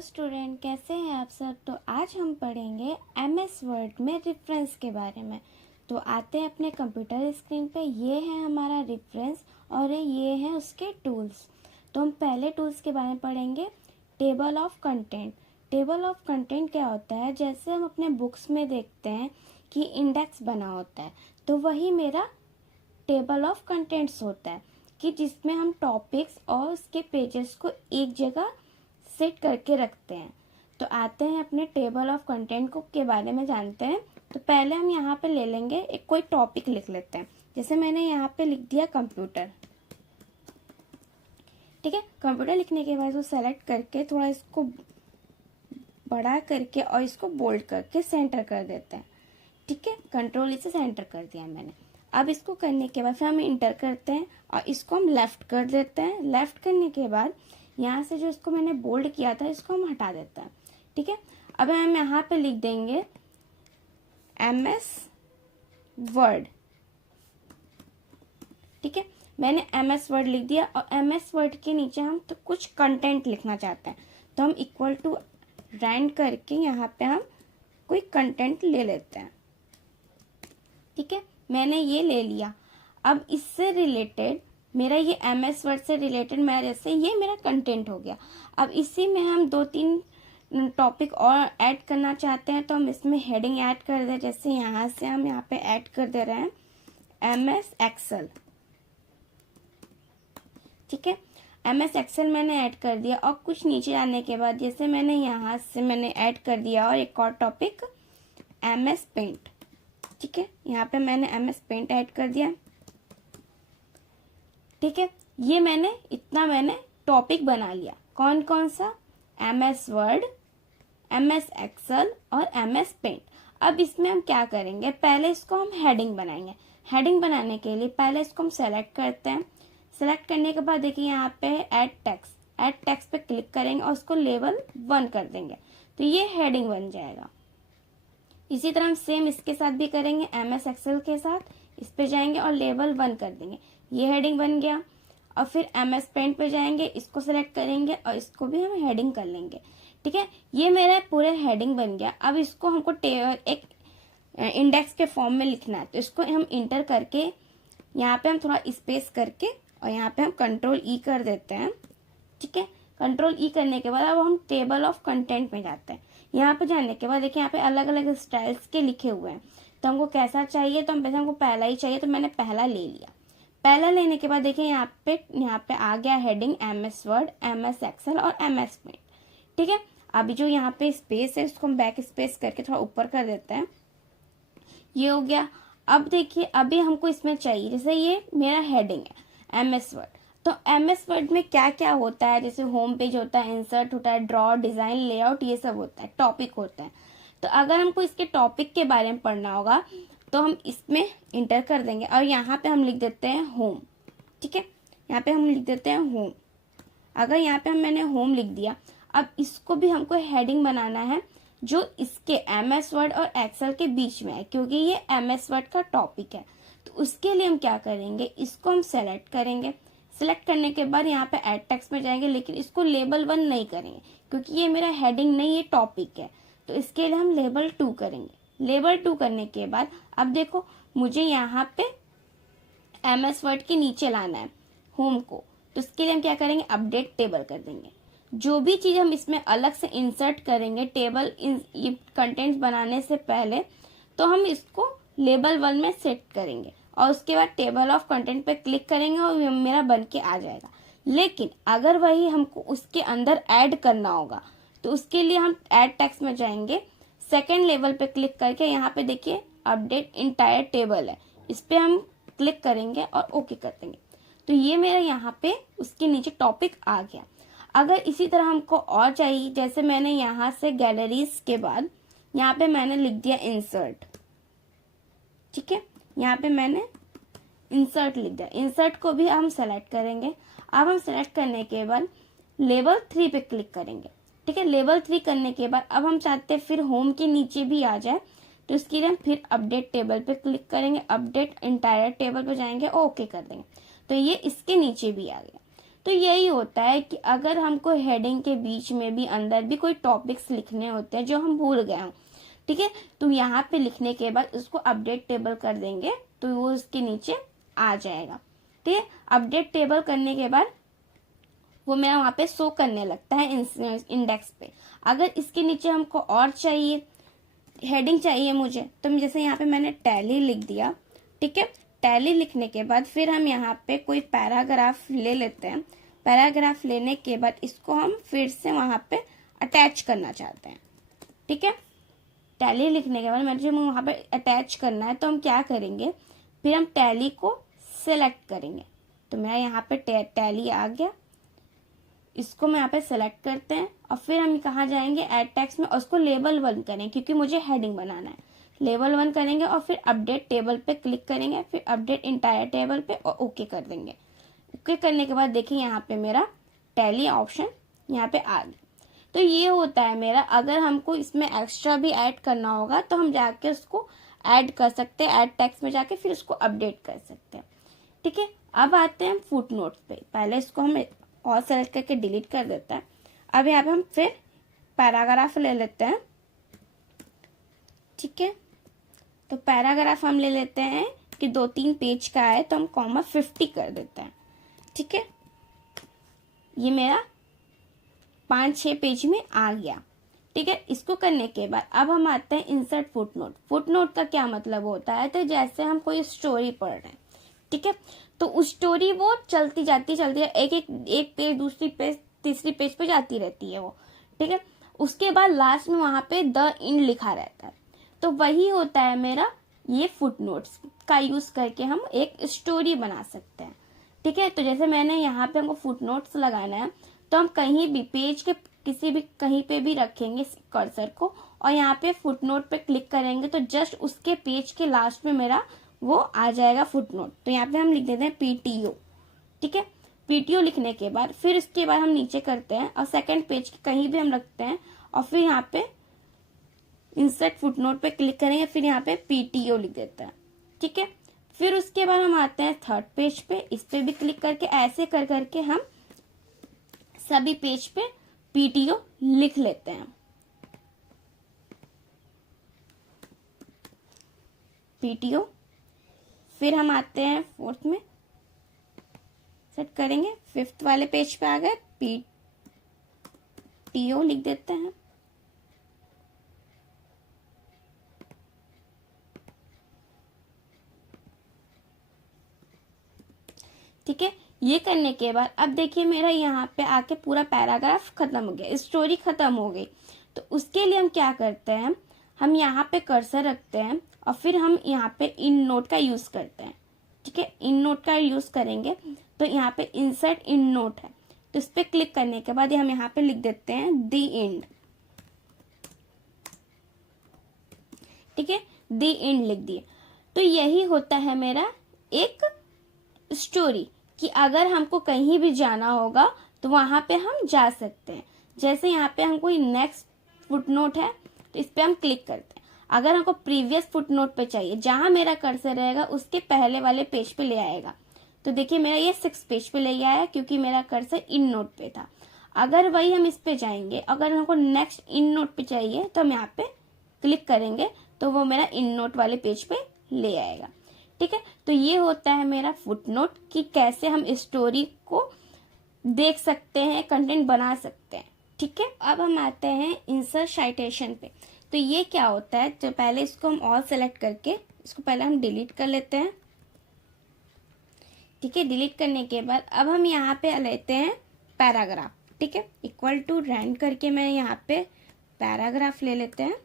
Student, कैसे हैं आप सब। तो आज हम पढ़ेंगे एमएस वर्ड में रेफरेंस के बारे में। तो आते हैं अपने कंप्यूटर स्क्रीन पे। ये है हमारा रेफरेंस और ये है उसके टूल्स। तो हम पहले टूल्स के बारे में पढ़ेंगे। Table of content. Table of content क्या होता है, जैसे हम अपने बुक्स में देखते हैं कि इंडेक्स बना होता है, तो वही मेरा टेबल ऑफ कंटेंट्स होता है कि जिसमें हम टॉपिक्स और उसके पेजेस को एक जगह सेट करके रखते हैं। तो आते हैं अपने टेबल ऑफ कंटेंट को के बारे में जानते हैं। तो पहले हम यहाँ पे ले लेंगे एक कोई टॉपिक लिख लेते हैं। जैसे मैंने यहाँ पे लिख दिया कंप्यूटर। ठीक है, कंप्यूटर लिखने के बाद उसको सेलेक्ट करके थोड़ा इसको बड़ा करके और इसको बोल्ड करके सेंटर कर देते हैं। ठीक है, कंट्रोल इसे सेंटर कर दिया मैंने। अब इसको करने के बाद फिर हम इंटर करते हैं और इसको हम लेफ्ट कर देते हैं। लेफ्ट करने के बाद यहाँ से जो इसको मैंने बोल्ड किया था इसको हम हटा देते हैं। ठीक है, अब हम यहाँ पे लिख देंगे एमएस वर्ड। ठीक है, मैंने एमएस वर्ड लिख दिया और एमएस वर्ड के नीचे हम तो कुछ कंटेंट लिखना चाहते हैं, तो हम इक्वल टू रैंड करके यहाँ पे हम कोई कंटेंट ले लेते हैं। ठीक है, मैंने ये ले लिया। अब इससे रिलेटेड मेरा ये एमएस वर्ड से रिलेटेड मेरा जैसे ये मेरा कंटेंट हो गया। अब इसी में हम 2-3 टॉपिक और ऐड करना चाहते हैं, तो हम इसमें हेडिंग ऐड कर दे। जैसे यहाँ से हम यहाँ पे ऐड कर दे रहे हैं एमएस एक्सेल। ठीक है, एमएस एक्सेल मैंने ऐड कर दिया और कुछ नीचे आने के बाद जैसे मैंने यहाँ से मैंने ऐड कर दिया और एक और टॉपिक एमएस पेंट। ठीक है, यहाँ पे मैंने एमएस पेंट ऐड कर दिया। ठीक है, ये मैंने टॉपिक बना लिया। कौन कौन सा? एमएस वर्ड, एमएस एक्सेल और एमएस पेंट। अब इसमें हम क्या करेंगे, पहले इसको हम हेडिंग बनाएंगे। हेडिंग बनाने के लिए पहले इसको हम सेलेक्ट करते हैं। सेलेक्ट करने के बाद देखिए यहाँ पे ऐड टेक्स्ट। ऐड टेक्स्ट पे क्लिक करेंगे और उसको लेवल 1 कर देंगे, तो ये हेडिंग बन जाएगा। इसी तरह हम सेम इसके साथ भी करेंगे। एमएस एक्सेल के साथ इस पे जाएंगे और लेवल 1 कर देंगे, ये हेडिंग बन गया। और फिर एमएस पेंट पे जाएंगे, इसको सेलेक्ट करेंगे और इसको भी हम हेडिंग कर लेंगे। ठीक है, ये मेरा पूरे हेडिंग बन गया। अब इसको हमको एक इंडेक्स के फॉर्म में लिखना है, तो इसको हम इंटर करके यहाँ पे हम थोड़ा स्पेस करके और यहाँ पे हम कंट्रोल ई कर देते हैं। ठीक है, कंट्रोल ई करने के बाद अब हम टेबल ऑफ कंटेंट में जाते हैं। यहाँ पे जाने के बाद देखिए यहाँ पे अलग अलग स्टाइल्स के लिखे हुए हैं, तो हमको कैसा चाहिए, तो हमको पहला ही चाहिए, तो मैंने पहला ले लिया। पहला लेने के बाद देखिए यहाँ पे आ गया heading MS Word, MS Excel और एमएस पेंट। ठीक है, अभी जो यहाँ पे स्पेस है उसको हम बैक स्पेस करके थोड़ा ऊपर कर देते हैं। ये हो गया। अब देखिए अभी हमको इसमें चाहिए, जैसे ये मेरा हेडिंग है एमएस वर्ड, तो एमएस वर्ड में क्या क्या होता है, जैसे होम पेज होता है, इंसर्ट होता है, ड्रॉ, डिजाइन, लेआउट, ये सब होता है, टॉपिक होता है। तो अगर हमको इसके टॉपिक के बारे में पढ़ना होगा तो हम इसमें इंटर कर देंगे और यहाँ पे हम लिख देते हैं होम। ठीक है, यहाँ पे हम लिख देते हैं होम। अगर यहाँ पे मैंने होम लिख दिया, अब इसको भी हमको हेडिंग बनाना है जो इसके एमएस वर्ड और एक्सेल के बीच में है, क्योंकि ये एमएस वर्ड का टॉपिक है। तो उसके लिए हम क्या करेंगे, इसको हम सेलेक्ट करेंगे। सेलेक्ट करने के बाद यहाँ पे ऐड टेक्स्ट में जाएंगे, लेकिन इसको लेबल 1 नहीं करेंगे क्योंकि ये मेरा हेडिंग नहीं, ये टॉपिक है। तो इसके लिए हम लेबल 2 करेंगे। लेबल 2 करने के बाद अब देखो मुझे यहाँ पे एमएस वर्ड के नीचे लाना है होम को, तो इसके लिए हम क्या करेंगे, अपडेट टेबल कर देंगे। जो भी चीज हम इसमें अलग से इंसर्ट करेंगे टेबल ये कंटेंट बनाने से पहले, तो हम इसको लेबल 1 में सेट करेंगे और उसके बाद टेबल ऑफ कंटेंट पे क्लिक करेंगे और मेरा बन के आ जाएगा। लेकिन अगर वही हमको उसके अंदर ऐड करना होगा, तो उसके लिए हम ऐड टेक्स्ट में जाएंगे, सेकेंड लेवल पे क्लिक करके यहाँ पे देखिए अपडेट इंटायर टेबल है, इस पे हम क्लिक करेंगे और ओके कर देंगे। तो ये मेरा यहाँ पे उसके नीचे टॉपिक आ गया। अगर इसी तरह हमको और चाहिए, जैसे मैंने यहाँ से गैलरीज के बाद यहाँ पे मैंने लिख दिया इंसर्ट। ठीक है, यहाँ पे मैंने इंसर्ट लिख दिया। इंसर्ट को भी हम सेलेक्ट करेंगे। अब हम सेलेक्ट करने के बाद लेवल 3 पे क्लिक करेंगे। ठीक है, लेवल 3 करने के बाद अब हम चाहते हैं फिर होम के नीचे भी आ जाए, तो इसके लिए हम फिर अपडेट टेबल पे क्लिक करेंगे, अपडेट इंटायर टेबल पे जाएंगे और ओके कर देंगे, तो ये इसके नीचे भी आ गया। तो यही होता है कि अगर हमको हेडिंग के बीच में भी अंदर भी कोई टॉपिक्स लिखने होते हैं जो हम भूल गए हों, ठीक है, तो यहाँ पे लिखने के बाद उसको अपडेट टेबल कर देंगे तो वो उसके नीचे आ जाएगा। ठीक है, अपडेट टेबल करने के बाद वो मेरा वहां पे शो करने लगता है इंडेक्स पे। अगर इसके नीचे हमको और चाहिए, हेडिंग चाहिए मुझे, तो जैसे यहाँ पे मैंने टैली लिख दिया। ठीक है, टैली लिखने के बाद फिर हम यहाँ पे कोई पैराग्राफ ले लेते हैं। पैराग्राफ लेने के बाद इसको हम फिर से वहां पे अटैच करना चाहते हैं। ठीक है, टैली लिखने के बाद मुझे वहां पे अटैच करना है, तो हम क्या करेंगे, फिर हम टैली को सिलेक्ट करेंगे। तो मेरा यहाँ पे टैली आ गया, इसको मैं यहाँ पे सेलेक्ट करते हैं और फिर हम कहाँ जाएंगे, ऐड टेक्स्ट में, और उसको लेवल 1 करें क्योंकि मुझे हेडिंग बनाना है। लेवल 1 करेंगे और फिर अपडेट टेबल पे क्लिक करेंगे, फिर अपडेट इंटायर टेबल पे और ओके कर देंगे। ओके करने के बाद देखिए यहाँ पे मेरा टैली ऑप्शन यहाँ पे आ गया। तो ये होता है मेरा, अगर हमको इसमें एक्स्ट्रा भी ऐड करना होगा तो हम जाके उसको ऐड कर सकते हैं, ऐड टेक्स्ट में जाके फिर उसको अपडेट कर सकते हैं। ठीक है, अब आते हैं फुट नोट पे। पहले इसको हम और सेलेक्ट करके डिलीट कर देता है। अब यहाँ पे हम फिर पैराग्राफ ले लेते हैं। ठीक है, तो पैराग्राफ हम ले लेते हैं कि 2-3 पेज का है, तो हम कॉमा 50 कर देते हैं। ठीक है, ये मेरा 5-6 पेज में आ गया। ठीक है, इसको करने के बाद अब हम आते हैं insert foot note. Foot note का क्या मतलब होता है, तो जैसे हम कोई स्टोरी पढ़ रहे हैं, ठीक है, तो उस स्टोरी वो चलती जाती एक पेज, दूसरी पेज, तीसरी पेज पे जाती रहती है वो। ठीक है, उसके बाद लास्ट में वहां पे द एंड लिखा रहता है, तो वही होता है मेरा ये फुट नोट्स का यूज करके हम एक स्टोरी बना सकते हैं। ठीक है, तो जैसे मैंने यहाँ पे हमको फुट नोट्स लगाना है, तो हम कहीं भी पेज के किसी भी कहीं पे भी रखेंगे कर्सर को और यहाँ पे फुट नोट पे क्लिक करेंगे तो जस्ट उसके पेज के लास्ट में मेरा वो आ जाएगा फुट नोट। तो यहाँ पे हम लिख देते हैं पीटीओ। ठीक है, पीटीओ लिखने के बाद फिर उसके बाद हम नीचे करते हैं और सेकंड पेज के कहीं भी हम रखते हैं और फिर यहाँ पे इंसर्ट फुट नोट पे क्लिक करेंगे, फिर यहाँ पे पीटीओ लिख देते हैं। ठीक है, फिर उसके बाद हम आते हैं थर्ड पेज पे, इस पे भी क्लिक करके ऐसे कर करके हम सभी पेज पे पीटीओ लिख लेते हैं। पीटीओ, फिर हम आते हैं फोर्थ में, सेट करेंगे, 5th वाले पेज पे आ गए, पीटीओ लिख देते हैं। ठीक है, ये करने के बाद अब देखिए मेरा यहाँ पे आके पूरा पैराग्राफ खत्म हो गया, स्टोरी खत्म हो गई। तो उसके लिए हम क्या करते हैं, हम यहाँ पे कर्सर रखते हैं और फिर हम यहाँ पे इन नोट का यूज करते हैं। ठीक है, इन नोट का यूज करेंगे तो यहाँ पे इंसर्ट इन नोट है, तो इस पे क्लिक करने के बाद हम यहाँ पे लिख देते हैं द एंड। ठीक है, द एंड लिख दिए। तो यही होता है मेरा एक स्टोरी कि अगर हमको कहीं भी जाना होगा तो वहां पे हम जा सकते हैं। जैसे यहाँ पे हमको नेक्स्ट फुटनोट है तो इस पे हम क्लिक करते हैं। अगर हमको प्रीवियस फुटनोट पे चाहिए, जहां मेरा कर्सर रहेगा उसके पहले वाले पेज पे ले आएगा। तो देखिए मेरा ये 6 पेज पे ले आया क्योंकि मेरा कर्सर इन नोट पे था। अगर वही हम इस पे जाएंगे, अगर हमको नेक्स्ट इन नोट पे चाहिए तो हम यहाँ पे क्लिक करेंगे तो वो मेरा इन नोट वाले पेज पे ले आएगा। ठीक है, तो ये होता है मेरा फुटनोट कि कैसे हम स्टोरी को देख सकते हैं, कंटेंट बना सकते हैं। ठीक है, अब हम आते हैं इंसर्ट साइटेशन पे। तो ये क्या होता है, तो पहले इसको हम ऑल सेलेक्ट करके इसको पहले हम डिलीट कर लेते हैं। ठीक है, डिलीट करने के बाद अब हम यहाँ पे लेते हैं पैराग्राफ। ठीक है, इक्वल टू रैंड करके मैं यहाँ पे पैराग्राफ ले लेते हैं।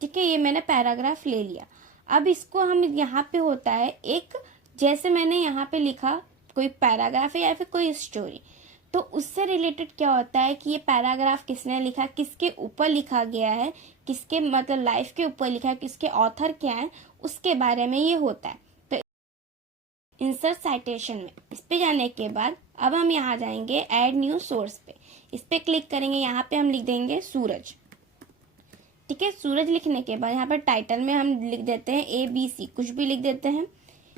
ठीक है, ये मैंने पैराग्राफ ले लिया। अब इसको हम यहाँ पे होता है एक, जैसे मैंने यहाँ पे लिखा कोई पैराग्राफ है या फिर कोई स्टोरी, तो उससे रिलेटेड क्या होता है कि ये पैराग्राफ किसने लिखा, किसके ऊपर लिखा गया है, किसके मतलब लाइफ के ऊपर लिखा है, किसके ऑथर क्या है, उसके बारे में ये होता है। तो इंसर्ट साइटेशन में इस पे जाने के बाद अब हम यहाँ जाएंगे ऐड न्यू सोर्स पे, इस पे क्लिक करेंगे। यहाँ पे हम लिख देंगे सूरज। ठीक है, सूरज लिखने के बाद यहाँ पर टाइटल में हम लिख देते हैं ABC, कुछ भी लिख देते हैं।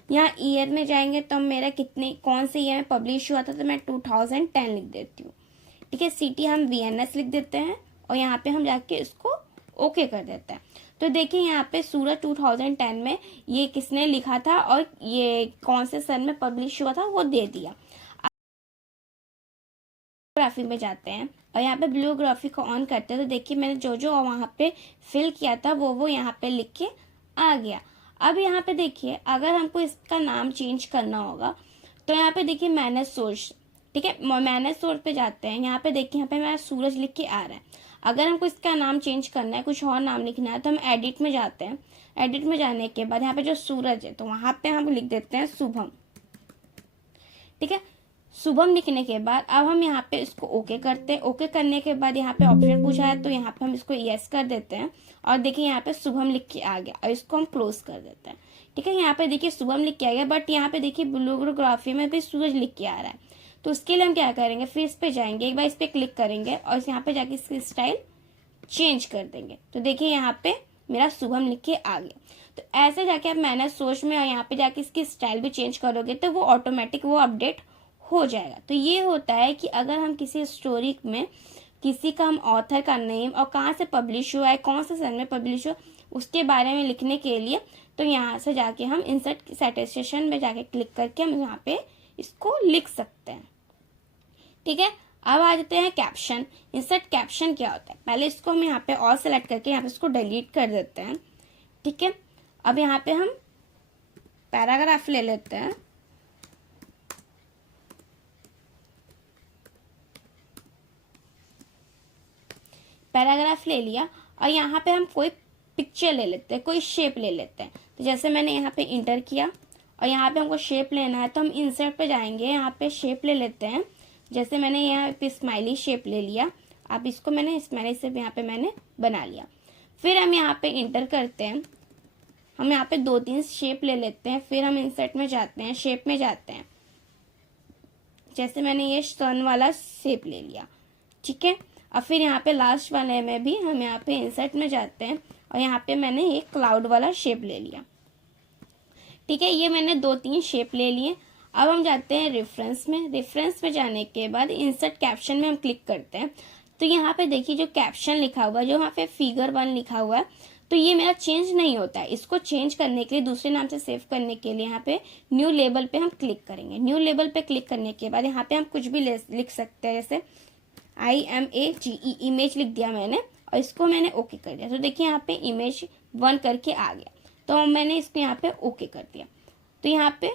यहाँ ईयर में जाएंगे तो मेरा कितने कौन से ईयर में पब्लिश हुआ था, तो मैं 2010 लिख देती हूँ। ठीक है, सिटी हम VNS लिख देते हैं और यहाँ पे हम जाके इसको ओके कर देते हैं। तो देखिए यहाँ पे सूरज 2010 में ये किसने लिखा था और ये कौन से सन में पब्लिश हुआ था वो दे दिया। ग्राफी में जाते हैं और यहाँ पे ब्लूग्राफी को ऑन करते हैं तो देखिए मैंने जो जो वहाँ पे फिल किया था वो यहाँ पे लिख के आ गया। अब यहाँ पे देखिए अगर हमको इसका नाम चेंज करना होगा तो यहाँ पे देखिए मैनेज सोर्स, ठीक है, मैनेज सोर्स पे जाते हैं। यहाँ पे देखिए यहाँ पे मेरा सूरज लिख के आ रहा है। अगर हमको इसका नाम चेंज करना है, कुछ और नाम लिखना है, तो हम एडिट में जाते हैं। एडिट में जाने के बाद यहाँ पे जो सूरज है तो वहाँ पे हम लिख देते हैं शुभम। ठीक है, शुभम लिखने के बाद अब हम यहाँ पे इसको ओके करते हैं। ओके करने के बाद यहाँ पे ऑप्शन पूछा है तो यहाँ पे हम इसको यस कर देते हैं और देखिए यहाँ पे शुभम लिख के आ गया और इसको हम क्लोज कर देते हैं। ठीक है, यहाँ पे देखिए शुभम लिख के आ गया, बट यहाँ पे देखिए ब्लूग्राफी में भी सूरज लिख के आ रहा है। तो उसके लिए हम क्या करेंगे, फिर इस पे जाएंगे, एक बार इस पे क्लिक करेंगे और यहाँ पे जाके इसकी स्टाइल चेंज कर देंगे। तो देखिए यहाँ पे मेरा शुभम लिख के आ गया। तो ऐसे जाके आप मैनेज सोर्स में और यहाँ पे जाके इसकी स्टाइल भी चेंज करोगे तो वो ऑटोमेटिक वो अपडेट हो जाएगा। तो ये होता है कि अगर हम किसी स्टोरी में किसी का हम ऑथर का नेम और कहाँ से पब्लिश हुआ है, कौन से सन में पब्लिश हुआ, उसके बारे में लिखने के लिए तो यहाँ से जाके हम इंसर्ट साइटेशन में जाके क्लिक करके हम यहाँ पे इसको लिख सकते हैं। ठीक है, अब आ जाते हैं कैप्शन। इंसर्ट कैप्शन क्या होता है, पहले इसको हम यहाँ पे और सेलेक्ट करके यहाँ पे इसको डिलीट कर देते हैं। ठीक है, अब यहाँ पे हम पैराग्राफ ले लेते हैं। पैराग्राफ ले लिया और यहाँ पे हम कोई पिक्चर ले लेते हैं, कोई शेप ले लेते हैं। तो जैसे मैंने यहाँ पे इंटर किया और यहाँ पे हमको शेप लेना है तो हम इंसर्ट पे जाएंगे, यहाँ पे शेप ले लेते हैं। जैसे मैंने यहाँ पे स्माइली शेप ले लिया, अब इसको मैंने स्माइली शेप यहाँ पे मैंने बना लिया। फिर हम यहाँ पे इंटर करते हैं, हम यहाँ पे 2-3 शेप ले लेते हैं। फिर हम इंसर्ट में जाते हैं, शेप में जाते हैं। जैसे मैंने ये सन वाला शेप ले लिया। ठीक है, और फिर यहाँ पे लास्ट वाले में भी हम यहाँ पे इंसर्ट में जाते हैं और यहाँ पे मैंने एक क्लाउड वाला शेप ले लिया। ठीक है, ये मैंने 2-3 शेप ले लिए। अब हम जाते हैं रेफरेंस में। रेफरेंस में जाने के बाद इंसर्ट कैप्शन में हम क्लिक करते हैं। तो यहाँ पे देखिए जो कैप्शन लिखा हुआ है, जो यहाँ पे फिगर 1 लिखा हुआ है, तो ये मेरा चेंज नहीं होता है। इसको चेंज करने के लिए, दूसरे नाम से सेव करने के लिए यहाँ पे न्यू लेबल पे हम क्लिक करेंगे। न्यू लेबल पे क्लिक करने के बाद यहाँ पे हम कुछ भी लिख सकते हैं, जैसे IMAGE इमेज लिख दिया मैंने और इसको मैंने ओके कर दिया। तो देखिए यहाँ पे इमेज 1 करके आ गया, तो मैंने इसको यहाँ पे ओके कर दिया। तो यहाँ पे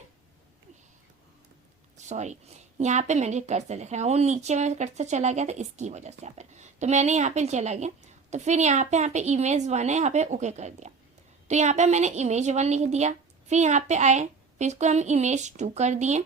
सॉरी, यहाँ पे मैंने कर्सर लिखा है, वो नीचे में कर्सर चला गया था इसकी वजह से यहाँ पे, तो मैंने यहाँ पे चला गया। तो फिर यहाँ पे इमेज 1 है, यहाँ पे ओके कर दिया। तो यहाँ पे मैंने इमेज 1 लिख दिया। फिर यहाँ पे आए, फिर इसको हम इमेज 2 कर दिए।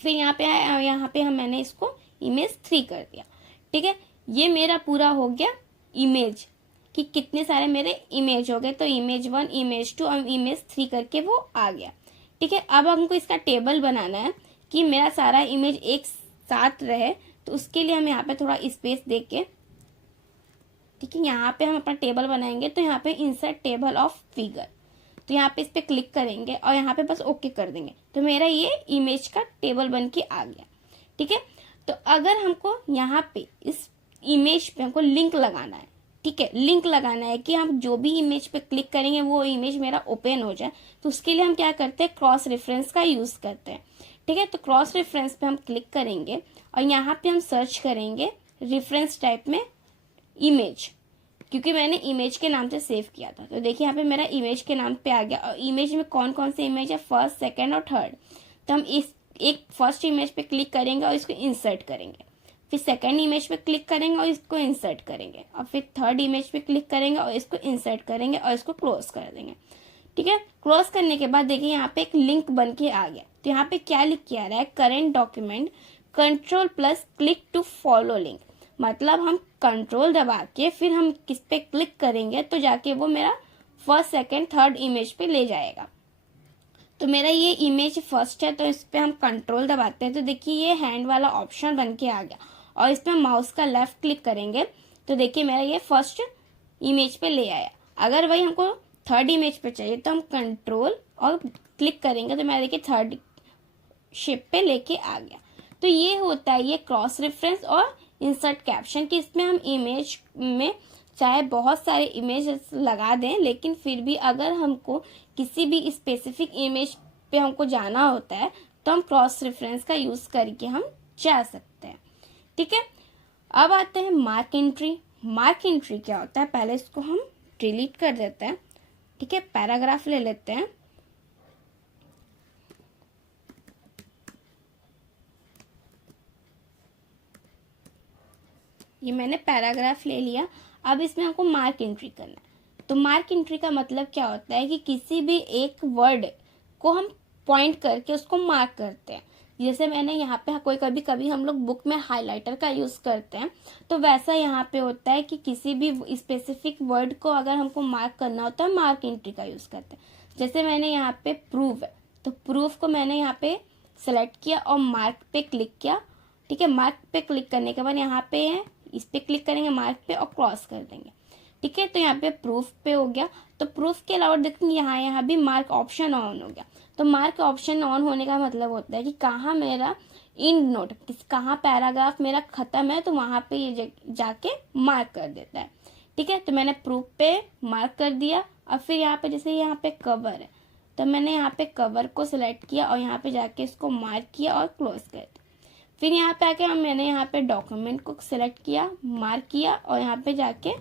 फिर यहाँ पे आए, यहाँ पे मैंने इसको इमेज 3 कर दिया। ठीक है, ये मेरा पूरा हो गया इमेज कि कितने सारे मेरे इमेज हो गए। तो इमेज 1, इमेज 2 और इमेज 3 करके वो आ गया। ठीक है, अब हमको इसका टेबल बनाना है कि मेरा सारा इमेज एक साथ रहे, तो उसके लिए हम यहाँ पे थोड़ा स्पेस दे के, ठीक है, यहाँ पे हम अपना टेबल बनाएंगे। तो यहाँ पे इंसर्ट टेबल ऑफ फिगर, तो यहाँ पे इस पे क्लिक करेंगे और यहाँ पे बस ओके कर देंगे। तो मेरा ये इमेज का टेबल बन के आ गया। ठीक है, तो अगर हमको यहाँ पे इस इमेज पे हमको लिंक लगाना है, ठीक है, लिंक लगाना है कि हम जो भी इमेज पे क्लिक करेंगे वो इमेज मेरा ओपन हो जाए, तो उसके लिए हम क्या करते हैं, क्रॉस रेफरेंस का यूज करते हैं। ठीक है, तो क्रॉस रेफरेंस पे हम क्लिक करेंगे और यहाँ पे हम सर्च करेंगे रेफरेंस टाइप में इमेज, क्योंकि मैंने इमेज के नाम से सेव किया था। तो देखिए यहाँ पे मेरा इमेज के नाम पे आ गया और इमेज में कौन कौन से इमेज है, फर्स्ट, सेकेंड और थर्ड। तो हम इस एक फर्स्ट इमेज पे क्लिक करेंगे और इसको इंसर्ट करेंगे, फिर सेकेंड इमेज पे क्लिक करेंगे और इसको इंसर्ट करेंगे, और फिर थर्ड इमेज पे क्लिक करेंगे और इसको इंसर्ट करेंगे और इसको क्लोज कर देंगे। ठीक है, क्लोज करने के बाद देखिए यहाँ पे एक लिंक बन के आ गया। तो यहाँ पे क्या लिख के आ रहा है, current document control plus click to follow link, मतलब हम कंट्रोल दबा के फिर हम किस पे क्लिक करेंगे तो जाके वो मेरा फर्स्ट, सेकेंड, थर्ड इमेज पे ले जाएगा। तो मेरा ये इमेज फर्स्ट है, तो इस पे हम कंट्रोल दबाते हैं तो देखिए ये हैंड वाला ऑप्शन बन के आ गया और इस पे माउस का लेफ्ट क्लिक करेंगे तो देखिए मेरा ये फर्स्ट इमेज पे ले आया। अगर वही हमको थर्ड इमेज पे चाहिए तो हम कंट्रोल और क्लिक करेंगे तो मेरा देखिए थर्ड शेप पे लेके आ गया। तो ये होता है ये क्रॉस रेफरेंस और इंसर्ट कैप्शन कि इसमें हम इमेज में चाहे बहुत सारे इमेज लगा दें, लेकिन फिर भी अगर हमको किसी भी स्पेसिफिक इमेज पे हमको जाना होता है तो हम क्रॉस रेफरेंस का यूज करके हम जा सकते हैं। ठीक है, अब आते हैं मार्क एंट्री। मार्क एंट्री क्या होता है, पहले इसको हम डिलीट कर देते हैं। ठीक है, पैराग्राफ ले लेते हैं। ये मैंने पैराग्राफ ले लिया। अब इसमें हमको मार्क एंट्री करना है। तो मार्क एंट्री का मतलब क्या होता है कि किसी भी एक वर्ड को हम पॉइंट करके उसको मार्क करते हैं। जैसे मैंने यहाँ पे कोई कभी कभी हम लोग बुक में हाइलाइटर का यूज करते हैं, तो वैसा यहाँ पे होता है कि किसी भी स्पेसिफिक वर्ड को अगर हमको मार्क करना होता है मार्क एंट्री का यूज करते हैं। जैसे मैंने यहाँ पे प्रूव है, तो प्रूफ को मैंने यहाँ पे सेलेक्ट किया और मार्क पे क्लिक किया। ठीक है, मार्क पे क्लिक करने के बाद यहाँ पे है, इस पे क्लिक करेंगे मार्क पे और क्रॉस कर देंगे। ठीक है, तो यहाँ पे प्रूफ पे हो गया। तो प्रूफ के अलावा देखेंगे यहाँ भी मार्क ऑप्शन ऑन हो गया। तो मार्क ऑप्शन ऑन होने का मतलब होता है कि कहाँ मेरा इंड नोट, कहाँ पैराग्राफ मेरा खत्म है, तो वहां पे ये जाके मार्क कर देता है। ठीक है, तो मैंने प्रूफ पे मार्क कर दिया। और फिर यहाँ पे जैसे यहाँ पे कवर है, तो मैंने यहाँ पे कवर को सिलेक्ट किया और यहाँ पे जाके इसको मार्क किया और क्लोज कर दिया। फिर यहाँ पे आके मैंने यहाँ पे डॉक्यूमेंट को सिलेक्ट किया, मार्क किया और यहाँ पे जाके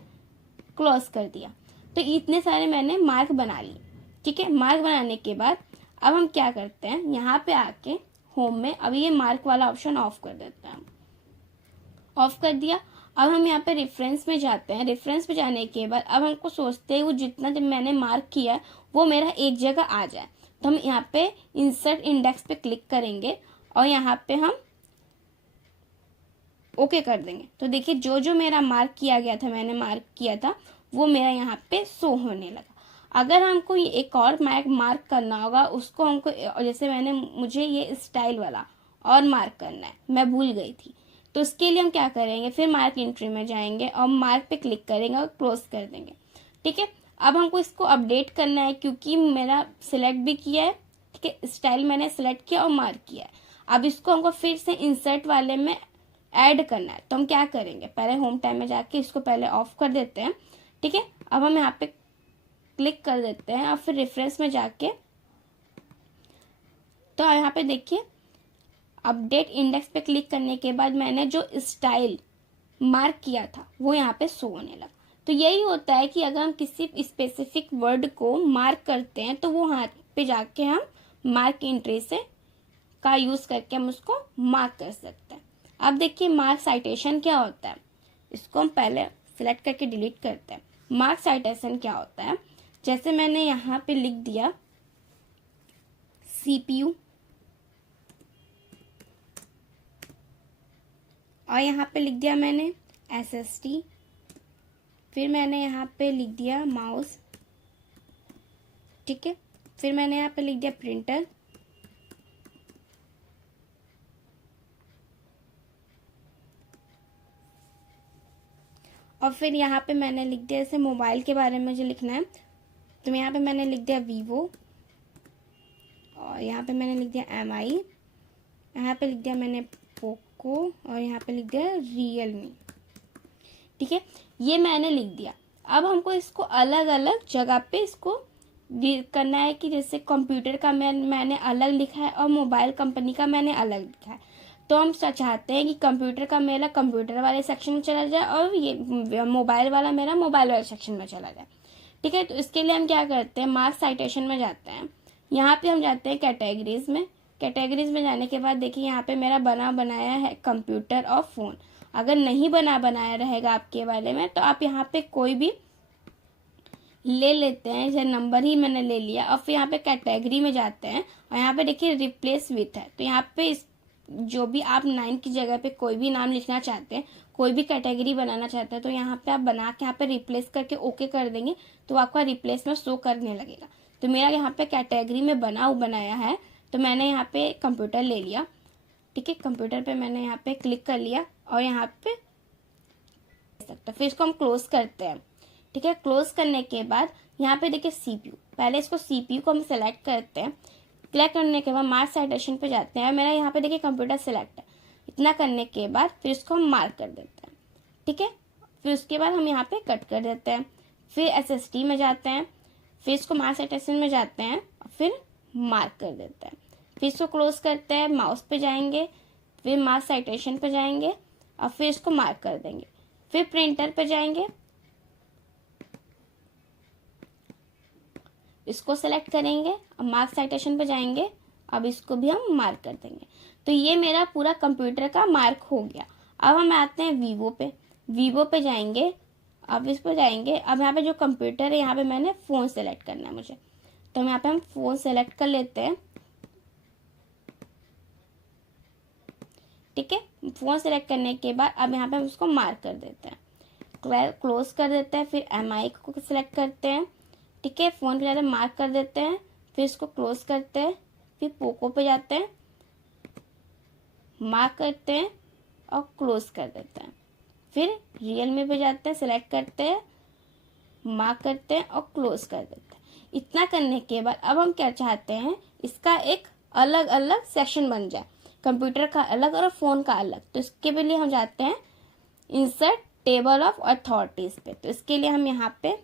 क्लोज कर दिया। तो इतने सारे मैंने मार्क बना लिए। ठीक है, मार्क बनाने के बाद अब हम क्या करते हैं, यहाँ पे आके होम में अब ये मार्क वाला ऑप्शन ऑफ कर देते हैं। ऑफ कर दिया। अब हम यहाँ पे रेफरेंस में जाते हैं। रेफरेंस में जाने के बाद अब हमको सोचते हैं वो जितना जब मैंने मार्क किया वो मेरा एक जगह आ जाए। तो हम यहाँ पे इंसर्ट इंडेक्स पे क्लिक करेंगे और यहाँ पे हम ओके कर देंगे। तो देखिए जो जो मेरा मार्क किया गया था, मैंने मार्क किया था, वो मेरा यहाँ पे शो होने लगा। अगर हमको ये एक और मार्क करना होगा, उसको हमको जैसे मुझे ये स्टाइल वाला और मार्क करना है, मैं भूल गई थी। तो उसके लिए हम क्या करेंगे, फिर मार्क एंट्री में जाएंगे और मार्क पे क्लिक करेंगे और क्लोज कर देंगे। ठीक है, अब हमको इसको अपडेट करना है क्योंकि मेरा सिलेक्ट भी किया है। ठीक है, स्टाइल मैंने सिलेक्ट किया और मार्क किया है। अब इसको हमको फिर से इंसर्ट वाले में ऐड करना है। तो हम क्या करेंगे, पहले होम टाइम में जाके इसको पहले ऑफ कर देते हैं। ठीक है, अब हम यहाँ पे क्लिक कर देते हैं और फिर रेफरेंस में जाके, तो यहाँ पे देखिए अपडेट इंडेक्स पे क्लिक करने के बाद मैंने जो स्टाइल मार्क किया था वो यहाँ पे शो होने लगा। तो यही होता है कि अगर हम किसी स्पेसिफिक वर्ड को मार्क करते हैं तो वो यहाँ पे जाके हम मार्क एंट्री से का यूज करके हम उसको मार्क कर सकते हैं। अब देखिए मार्क साइटेशन क्या होता है, इसको हम पहले सिलेक्ट करके डिलीट करते हैं। मार्क साइटेशन क्या होता है, जैसे मैंने यहाँ पे लिख दिया CPU और यहाँ पे लिख दिया मैंने SSD, फिर मैंने यहाँ पे लिख दिया माउस। ठीक है, फिर मैंने यहाँ पे लिख दिया प्रिंटर, और फिर यहाँ पे मैंने लिख दिया जैसे मोबाइल के बारे में जो लिखना है, तो यहाँ पे मैंने लिख दिया वीवो, और यहाँ पे मैंने लिख दिया MI, यहाँ पे लिख दिया मैंने पोको, और यहाँ पे लिख दिया रियलमी। ठीक है, ये मैंने लिख दिया। अब हमको इसको अलग अलग जगह पे इसको करना है कि जैसे कंप्यूटर का मैंने अलग लिखा है और मोबाइल कंपनी का मैंने अलग लिखा है। तो हम चाहते हैं कि कंप्यूटर का मेरा कंप्यूटर वाले सेक्शन में चला जाए और ये मोबाइल वाला मेरा मोबाइल वाले सेक्शन में चला जाए। ठीक है, तो इसके लिए हम क्या करते हैं, मार्क साइटेशन में जाते हैं। यहाँ पे हम जाते हैं कैटेगरीज में। कैटेगरीज में जाने के बाद देखिए यहाँ पे मेरा बनाया है कंप्यूटर और फोन। अगर नहीं बनाया रहेगा आपके वाले में तो आप यहाँ पे कोई भी ले लेते हैं, जैसे नंबर ही मैंने ले लिया, और फिर यहाँ पे कैटेगरी में जाते हैं और यहाँ पे देखिए रिप्लेस विथ है। तो यहाँ पे जो भी आप 9 की जगह पे कोई भी नाम लिखना चाहते हैं, कोई भी कैटेगरी बनाना चाहते हैं, तो यहाँ पे आप बना के यहाँ पे रिप्लेस करके ओके कर देंगे तो आपका रिप्लेस में शो करने लगेगा। तो मेरा यहाँ पे कैटेगरी में बनाया है, तो मैंने यहाँ पे कंप्यूटर ले लिया। ठीक है, कंप्यूटर पे मैंने यहाँ पे क्लिक कर लिया और यहाँ पे फिर इसको हम क्लोज करते हैं। ठीक है, क्लोज करने के बाद यहाँ पे देखिए CPU, पहले इसको CPU को हम सेलेक्ट करते हैं। क्लिक करने के बाद मार्क साइटेशन पे जाते हैं। मेरा यहाँ पे देखिए कंप्यूटर सिलेक्ट है। इतना करने के बाद फिर इसको हम मार्क कर देते हैं, ठीक है। फिर उसके बाद हम यहाँ पे कट कर देते हैं। फिर SST में जाते हैं, फिर इसको मार्क साइटेशन में जाते हैं और फिर मार्क कर देते हैं। फिर इसको क्लोज करते हैं, माउस पे जाएंगे, फिर मार्क साइटेशन पे जाएंगे और फिर इसको मार्क कर देंगे। फिर प्रिंटर पे जाएंगे, इसको सेलेक्ट करेंगे और मार्क साइटेशन पे जाएंगे। अब इसको भी हम मार्क कर देंगे। तो ये मेरा पूरा कंप्यूटर का मार्क हो गया। अब हम आते हैं वीवो पे। वीवो पे जाएंगे, अब इस पर जाएंगे। अब यहाँ पे जो कंप्यूटर है, यहाँ पे मैंने फ़ोन सेलेक्ट करना है मुझे, तो यहाँ पे हम फ़ोन सेलेक्ट कर लेते हैं, ठीक है। फ़ोन सेलेक्ट करने के बाद अब यहाँ पे हम उसको मार्क कर देते हैं, क्लोज कर देते हैं। फिर MI को सिलेक्ट करते हैं, ठीक है। फ़ोन पे जाते हैं, मार्क कर देते हैं, फिर इसको क्लोज करते हैं। फिर पोको पे जाते हैं, मार्क करते हैं और क्लोज कर देते हैं। फिर रियलमी पे जाते हैं, सिलेक्ट करते हैं, मार्क करते हैं और क्लोज कर देते हैं। इतना करने के बाद अब हम क्या चाहते हैं, इसका एक अलग अलग सेक्शन बन जाए, कंप्यूटर का अलग और फ़ोन का अलग। तो इसके लिए हम जाते हैं इंसर्ट टेबल ऑफ अथॉरिटीज़ पे। तो इसके लिए हम यहाँ पे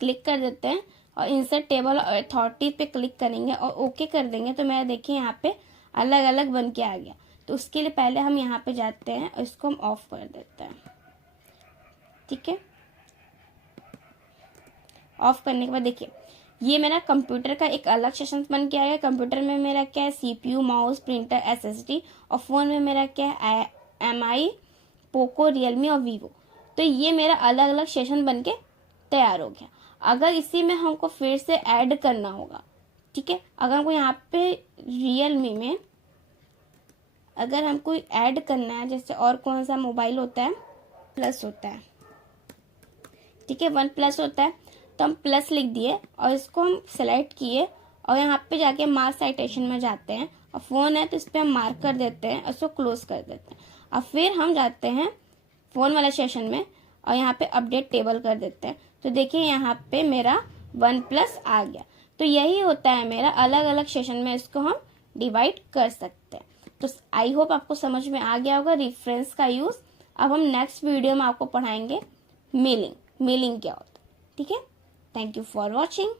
क्लिक कर देते हैं और इंसर्ट टेबल ऑफ अथॉरिटीज पे क्लिक करेंगे और ओके कर देंगे। तो मेरा देखिए यहाँ पे अलग अलग बन के आ गया। तो उसके लिए पहले हम यहाँ पे जाते हैं और इसको हम ऑफ कर देते हैं, ठीक है। ऑफ करने के बाद देखिए ये मेरा कंप्यूटर का एक अलग सेशन बन के आया। कंप्यूटर में मेरा क्या है, CPU, माउस, प्रिंटर, SSD, और फ़ोन में मेरा क्या है, MI, पोको, रियलमी और वीवो। तो ये मेरा अलग अलग सेशन बन के तैयार हो गया। अगर इसी में हमको फिर से ऐड करना होगा, ठीक है। अगर हमको यहाँ पे रियलमी में अगर हमको ऐड करना है, जैसे और कौन सा मोबाइल होता है, प्लस होता है, ठीक है, OnePlus होता है, तो हम प्लस लिख दिए और इसको हम सेलेक्ट किए और यहाँ पे जाके मार्क साइटेशन में जाते हैं और फ़ोन है तो इस पर हम मार्क कर देते हैं और इसको क्लोज कर देते हैं। और फिर हम जाते हैं फ़ोन वाले सेशन में और यहाँ पे अपडेट टेबल कर देते हैं। तो देखिए यहाँ पे मेरा OnePlus आ गया। तो यही होता है मेरा, अलग अलग सेशन में इसको हम डिवाइड कर सकते हैं। तो आई होप आपको समझ में आ गया होगा रेफरेंस का यूज़। अब हम नेक्स्ट वीडियो में आपको पढ़ाएंगे मेलिंग क्या होता है, ठीक है। Thank you for watching.